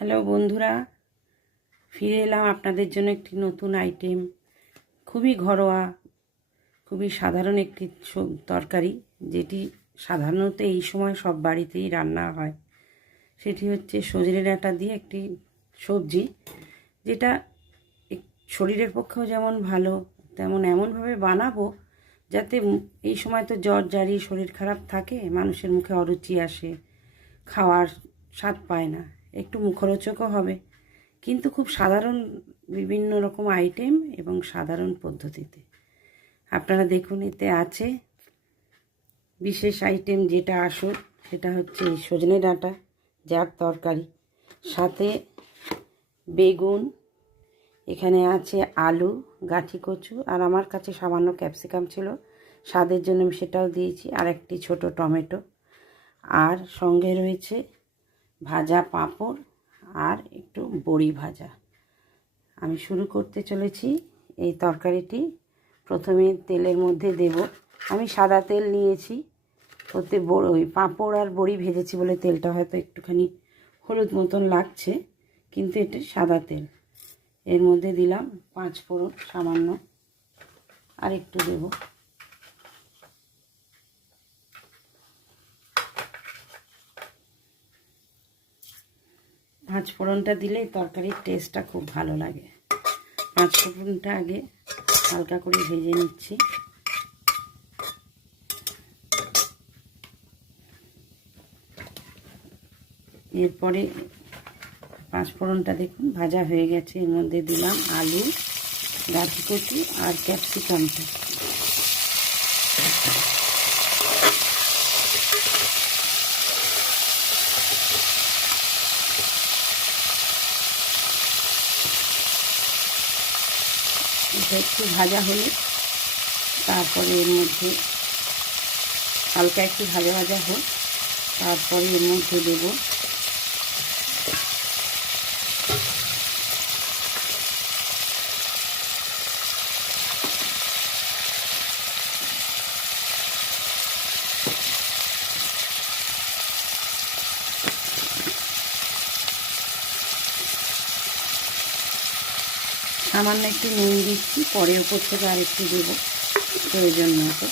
Hello বন্ধুরা, ফিরে এলাম আপনাদের জন্য একটি নতুন আইটেম। খুবই ঘরোয়া, খুবই সাধারণ একটি তরকারি, যেটি সাধারণত এই সময় সব বাড়িতেই রান্না হয়। সেটি হচ্ছে সজনে ডাঁটা দিয়ে একটি সবজি, যেটা শরীরের পক্ষেও যেমন ভালো, তেমন এমনভাবে বানাবো যাতে এই সময় তো জ্বর জারি শরীর খারাপ থাকে, মানুষের মুখে অরুচি আসে, খাওয়ার স্বাদ পায় না, একটু মুখরোচকও হবে, কিন্তু খুব সাধারণ বিভিন্ন রকম আইটেম এবং সাধারণ পদ্ধতিতে। আপনারা দেখুন, এতে আছে বিশেষ আইটেম, যেটা আসল সেটা হচ্ছে এই সজনে ডাঁটা যার তরকারি, সাথে বেগুন, এখানে আছে আলু, গাঠি কচু, আর আমার কাছে সামান্য ক্যাপসিকাম ছিল, স্বাদের জন্য আমি সেটাও দিয়েছি, আর একটি ছোট টমেটো, আর সঙ্গে রয়েছে ভাজা পাঁপড় আর একটু বড়ি ভাজা। আমি শুরু করতে চলেছি এই তরকারিটি। প্রথমে তেলের মধ্যে দেব, আমি সাদা তেল নিয়েছি, ওতে ওই পাঁপড় আর বড়ি ভেজেছি বলে তেলটা হয়তো একটুখানি হলুদ মতন লাগছে, কিন্তু এটা সাদা তেল। এর মধ্যে দিলাম 5 ফোড়ন সামান্য, আর একটু দেব, পাঁচ ফোড়নটা দিলে তরকারির টেস্টটা খুব ভালো লাগে। 5 ফোড়নটা আগে হালকা করে ভেজে নিচ্ছি। এরপরে 5 ফোড়নটা দেখুন ভাজা হয়ে গেছে, এর মধ্যে দিলাম আলু, গাঠি কচু আর ক্যাপসিকামটা। এটা একটু ভাজা হলে তারপরে এর মধ্যে হালকা একটু ভাজা ভাজা হোক, তারপরে এর মধ্যে দেব সামান্য একটু নুন দিচ্ছি, পরে ওপর থেকে আর একটু দেবো প্রয়োজন মতো।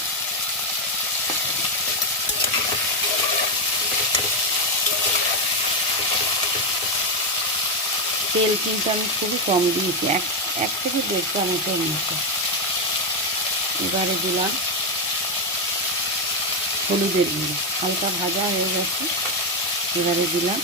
তেল কিন্তু আমি খুবই কম দিয়েছি, এক থেকে 1.5 চামচের মতো। এবারে দিলাম হলুদের গুঁড়ো, হালকা ভাজা হয়ে গেছে, এবারে দিলাম